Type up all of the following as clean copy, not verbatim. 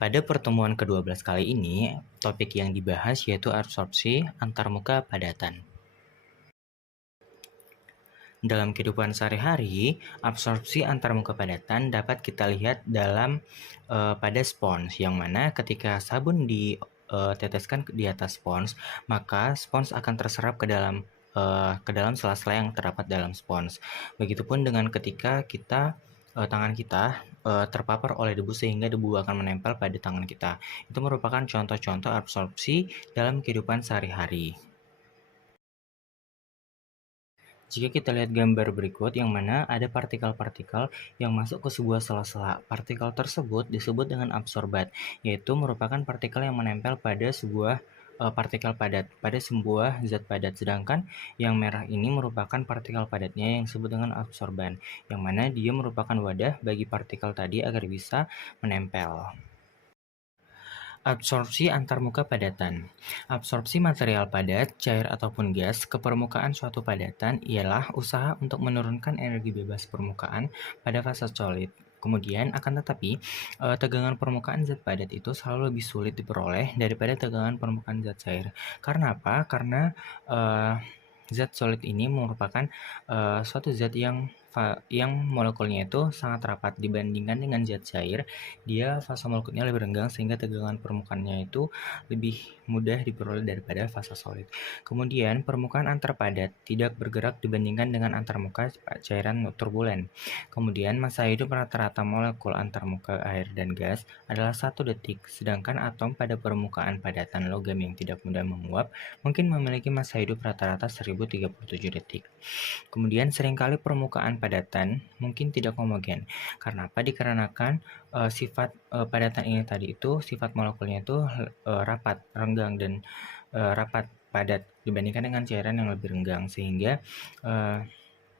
Pada pertemuan ke-12 kali ini, topik yang dibahas yaitu absorpsi antarmuka padatan. Dalam kehidupan sehari-hari, absorpsi antarmuka padatan dapat kita lihat pada spons, yang mana ketika sabun diteteskan di atas spons, maka spons akan terserap ke dalam sela-sela yang terdapat dalam spons. Begitupun dengan ketika tangan kita terpapar oleh debu sehingga debu akan menempel pada tangan kita. Itu merupakan contoh-contoh absorpsi dalam kehidupan sehari-hari. Jika kita lihat gambar berikut yang mana ada partikel-partikel yang masuk ke sebuah sela-sela. Partikel tersebut disebut dengan absorbat, yaitu merupakan partikel yang menempel pada sebuah partikel padat, pada sebuah zat padat. Sedangkan yang merah ini merupakan partikel padatnya yang disebut dengan absorban, yang mana dia merupakan wadah bagi partikel tadi agar bisa menempel. Absorpsi antarmuka padatan. Absorpsi material padat, cair ataupun gas ke permukaan suatu padatan ialah usaha untuk menurunkan energi bebas permukaan pada fase solid. Kemudian, akan tetapi, tegangan permukaan zat padat itu selalu lebih sulit diperoleh daripada tegangan permukaan zat cair. Karena apa? Karena zat solid ini merupakan suatu zat yang molekulnya itu sangat rapat dibandingkan dengan zat cair. Dia fase molekulnya lebih renggang sehingga tegangan permukaannya itu lebih mudah diperoleh daripada fase solid. Kemudian, permukaan antar padat tidak bergerak dibandingkan dengan antarmuka cairan turbulen. Kemudian, masa hidup rata-rata molekul antarmuka air dan gas adalah 1 detik, sedangkan atom pada permukaan padatan logam yang tidak mudah menguap mungkin memiliki masa hidup rata-rata 1037 detik. Kemudian seringkali permukaan padatan mungkin tidak homogen. Karena apa? Dikarenakan sifat padatan ini tadi itu sifat molekulnya itu rapat, renggang dan rapat padat dibandingkan dengan cairan yang lebih renggang, sehingga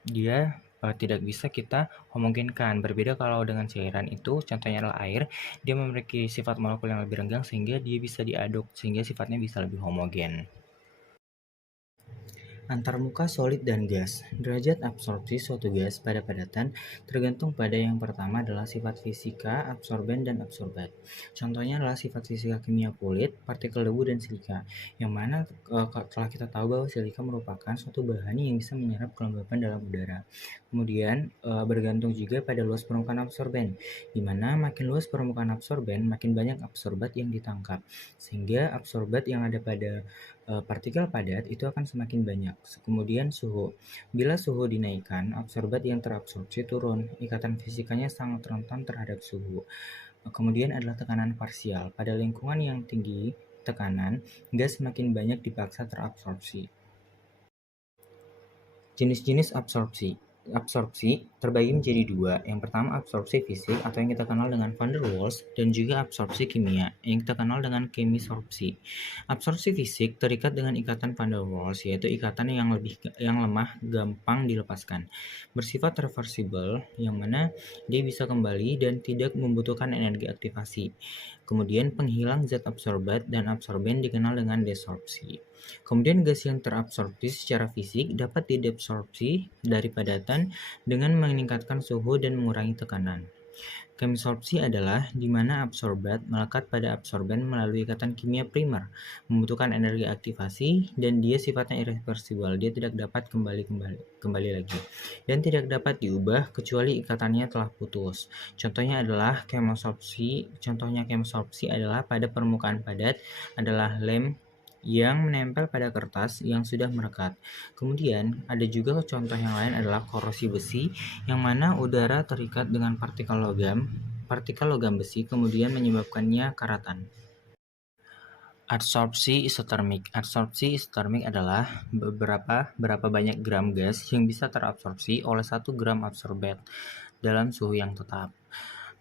dia tidak bisa kita homogenkan. Berbeda kalau dengan cairan itu, contohnya adalah air, dia memiliki sifat molekul yang lebih renggang sehingga dia bisa diaduk, sehingga sifatnya bisa lebih homogen. Antarmuka solid dan gas. Derajat absorpsi suatu gas pada padatan tergantung pada yang pertama adalah sifat fisika, absorben, dan absorbat. Contohnya adalah sifat fisika kimia kulit, partikel debu, dan silika. Yang mana telah kita tahu bahwa silika merupakan suatu bahan yang bisa menyerap kelembapan dalam udara. Kemudian bergantung juga pada luas permukaan absorben, di mana makin luas permukaan absorben, makin banyak absorbat yang ditangkap. Sehingga absorbat yang ada pada partikel padat itu akan semakin banyak. Kemudian suhu. Bila suhu dinaikkan, absorbat yang terabsorpsi turun. Ikatan fisikanya sangat rentan terhadap suhu. Kemudian adalah tekanan parsial. Pada lingkungan yang tinggi tekanan, gas semakin banyak dipaksa terabsorpsi. Jenis-jenis absorpsi. Absorpsi terbagi menjadi dua. Yang pertama absorpsi fisik atau yang kita kenal dengan van der Waals, dan juga absorpsi kimia yang kita kenal dengan kemisorpsi. Absorpsi fisik terikat dengan ikatan van der Waals, yaitu ikatan yang lemah gampang dilepaskan. Bersifat reversible, yang mana dia bisa kembali dan tidak membutuhkan energi aktivasi. Kemudian penghilang zat absorbat dan absorben dikenal dengan desorpsi. Kemudian gas yang terabsorpsi secara fisik dapat didesorpsi dari padatan dengan meningkatkan suhu dan mengurangi tekanan. Kemisorpsi adalah di mana absorbat melekat pada absorben melalui ikatan kimia primer, membutuhkan energi aktivasi, dan dia sifatnya irreversibel. Dia tidak dapat kembali lagi dan tidak dapat diubah kecuali ikatannya telah putus. Contohnya kemisorpsi adalah pada permukaan padat adalah lem yang menempel pada kertas yang sudah merekat. Kemudian ada juga contoh yang lain adalah korosi besi, yang mana udara terikat dengan partikel logam besi kemudian menyebabkannya karatan. Adsorpsi isotermik. Adsorpsi isotermik adalah berapa banyak gram gas yang bisa terabsorpsi oleh 1 gram absorbat dalam suhu yang tetap.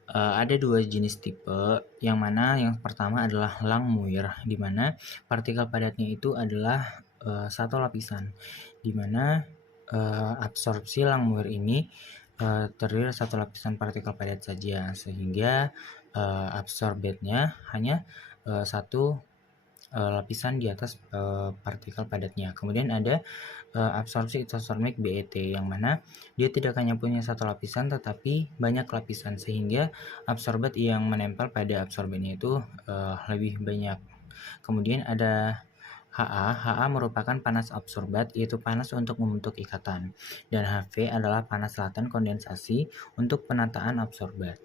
Ada 2 jenis tipe, yang mana yang pertama adalah Langmuir, di mana partikel padatnya itu adalah 1 lapisan, di mana absorpsi Langmuir ini terdiri dari 1 lapisan partikel padat saja, sehingga absorbatnya hanya 1 lapisan di atas partikel padatnya. Kemudian ada absorpsi isotermik BET, yang mana dia tidak hanya punya satu lapisan tetapi banyak lapisan, sehingga absorbat yang menempel pada absorbennya itu lebih banyak. Kemudian ada HA merupakan panas absorbat, yaitu panas untuk membentuk ikatan, dan HV adalah panas laten kondensasi untuk penataan absorbat.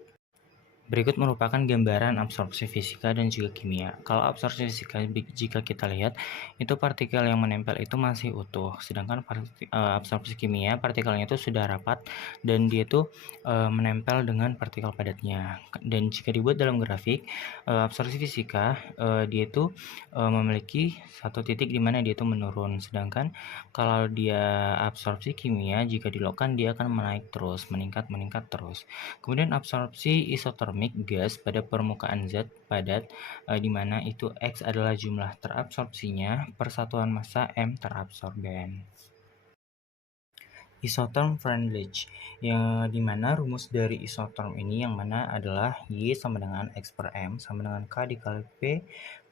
Berikut merupakan gambaran absorpsi fisika dan juga kimia. Kalau absorpsi fisika, jika kita lihat, itu partikel yang menempel itu masih utuh, sedangkan absorpsi kimia, partikelnya itu sudah rapat dan dia itu menempel dengan partikel padatnya. Dan jika dibuat dalam grafik, absorpsi fisika, dia itu memiliki satu titik di mana dia itu menurun, sedangkan kalau dia absorpsi kimia, jika dilakukan dia akan menaik terus, meningkat terus. Kemudian absorpsi isotermik gas pada permukaan zat padat, di mana itu X adalah jumlah terabsorpsinya per satuan massa M terabsorben. Isotherm Freundlich, yang dimana rumus dari isotherm ini yang mana adalah Y sama dengan X per M sama dengan K dikali P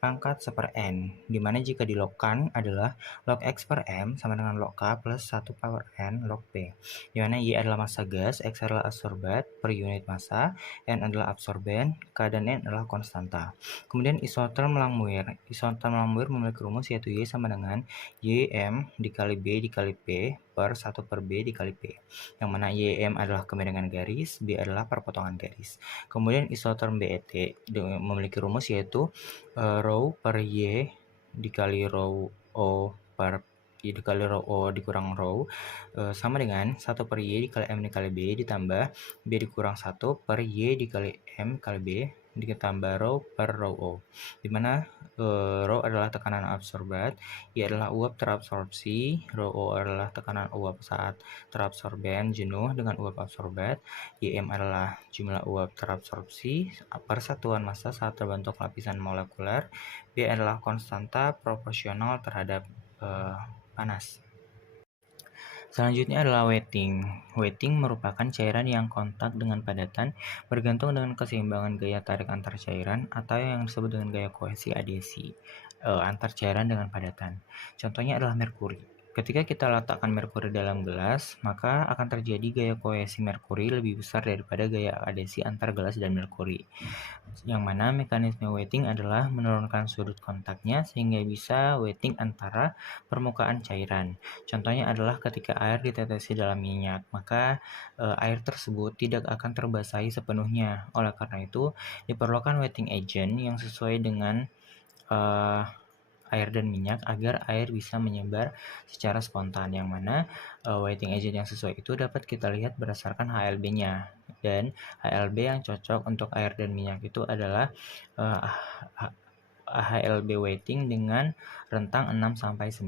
pangkat 1 N, dimana jika dilogkan adalah log X per M sama dengan log K plus 1 power N log P, dimana Y adalah massa gas, X adalah absorbat per unit massa, N adalah absorben, K dan N adalah konstanta. Kemudian isotherm Langmuir memiliki rumus yaitu Y sama dengan YM dikali B dikali P per 1 per B dikali P, yang mana YM adalah kemiringan garis, B adalah perpotongan garis. Kemudian isotherm BET memiliki rumus yaitu rho per Y dikali rho O per Y dikali rho O dikurang rho sama dengan 1 per Y dikali M dikali B ditambah B dikurang 1 per Y dikali M kali B ditambah rho per rho O, dimana rho adalah tekanan absorbat, Y adalah uap terabsorpsi, rho O adalah tekanan uap saat terabsorben jenuh dengan uap absorbat, Ym adalah jumlah uap terabsorpsi per satuan massa saat terbentuk lapisan molekuler, B adalah konstanta proporsional terhadap panas. Selanjutnya adalah wetting. Wetting merupakan cairan yang kontak dengan padatan bergantung dengan keseimbangan gaya tarik antar cairan atau yang disebut dengan gaya kohesi adesi antar cairan dengan padatan. Contohnya adalah merkuri. Ketika kita letakkan merkuri dalam gelas, maka akan terjadi gaya kohesi merkuri lebih besar daripada gaya adesi antar gelas dan merkuri, yang mana mekanisme wetting adalah menurunkan sudut kontaknya sehingga bisa wetting antara permukaan cairan. Contohnya adalah ketika air ditetesi dalam minyak, maka air tersebut tidak akan terbasahi sepenuhnya. Oleh karena itu, diperlukan wetting agent yang sesuai dengan air dan minyak agar air bisa menyebar secara spontan, yang mana wetting agent yang sesuai itu dapat kita lihat berdasarkan HLB-nya, dan HLB yang cocok untuk air dan minyak itu adalah HLB wetting dengan rentang 6-9.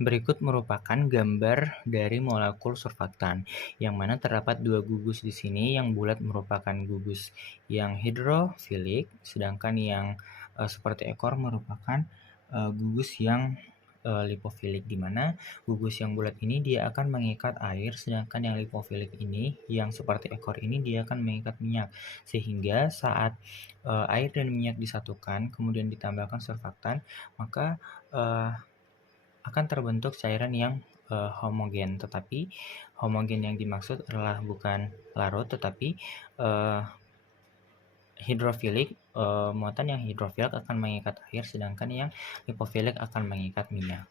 Berikut merupakan gambar dari molekul surfaktan, yang mana terdapat dua gugus di sini. Yang bulat merupakan gugus yang hidrofilik, sedangkan yang seperti ekor merupakan gugus yang lipofilik, di mana gugus yang bulat ini dia akan mengikat air, sedangkan yang lipofilik ini, yang seperti ekor ini, dia akan mengikat minyak, sehingga saat air dan minyak disatukan kemudian ditambahkan surfaktan, maka akan terbentuk cairan yang homogen. Tetapi homogen yang dimaksud adalah bukan larut tetapi hidrofilik. Muatan yang hidrofilik akan mengikat air, sedangkan yang lipofilik akan mengikat minyak.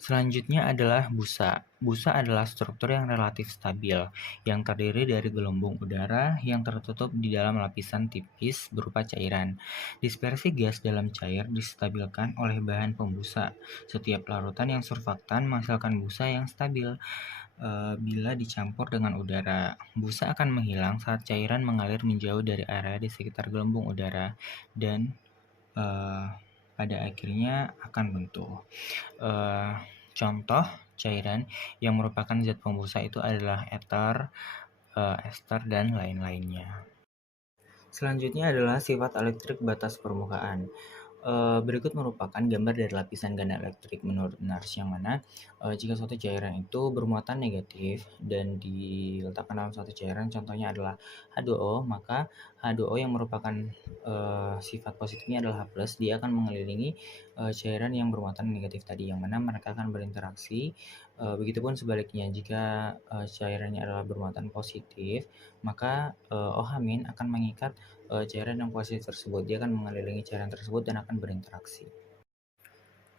Selanjutnya adalah busa. Busa adalah struktur yang relatif stabil, yang terdiri dari gelembung udara yang tertutup di dalam lapisan tipis berupa cairan. Dispersi gas dalam cair distabilkan oleh bahan pembusa. Setiap larutan yang surfaktan menghasilkan busa yang stabil. Bila dicampur dengan udara, busa akan menghilang saat cairan mengalir menjauh dari area di sekitar gelembung udara dan pada akhirnya akan buntu. Contoh cairan yang merupakan zat pembusa itu adalah ether, ester, dan lain-lainnya. Selanjutnya adalah sifat elektrik batas permukaan. Berikut merupakan gambar dari lapisan ganda elektrik menurut Nernst, yang mana jika suatu cairan itu bermuatan negatif dan diletakkan dalam suatu cairan, contohnya adalah H2O, maka H2O yang merupakan sifat positifnya adalah H+, dia akan mengelilingi cairan yang bermuatan negatif tadi, yang mana mereka akan berinteraksi. Begitupun sebaliknya, jika cairannya adalah bermuatan positif, maka OH- akan mengikat cairan yang positif tersebut. Dia akan mengelilingi cairan tersebut dan akan berinteraksi.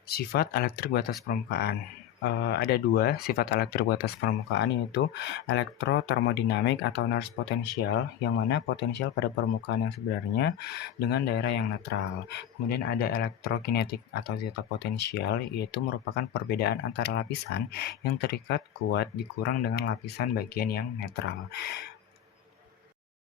Sifat elektrik batas permukaan. Ada dua sifat elektrik batas permukaan, yaitu elektrotermodinamik atau Nernst potensial, yang mana potensial pada permukaan yang sebenarnya dengan daerah yang netral. Kemudian ada elektrokinetik atau zeta potensial, yaitu merupakan perbedaan antara lapisan yang terikat kuat dikurang dengan lapisan bagian yang netral.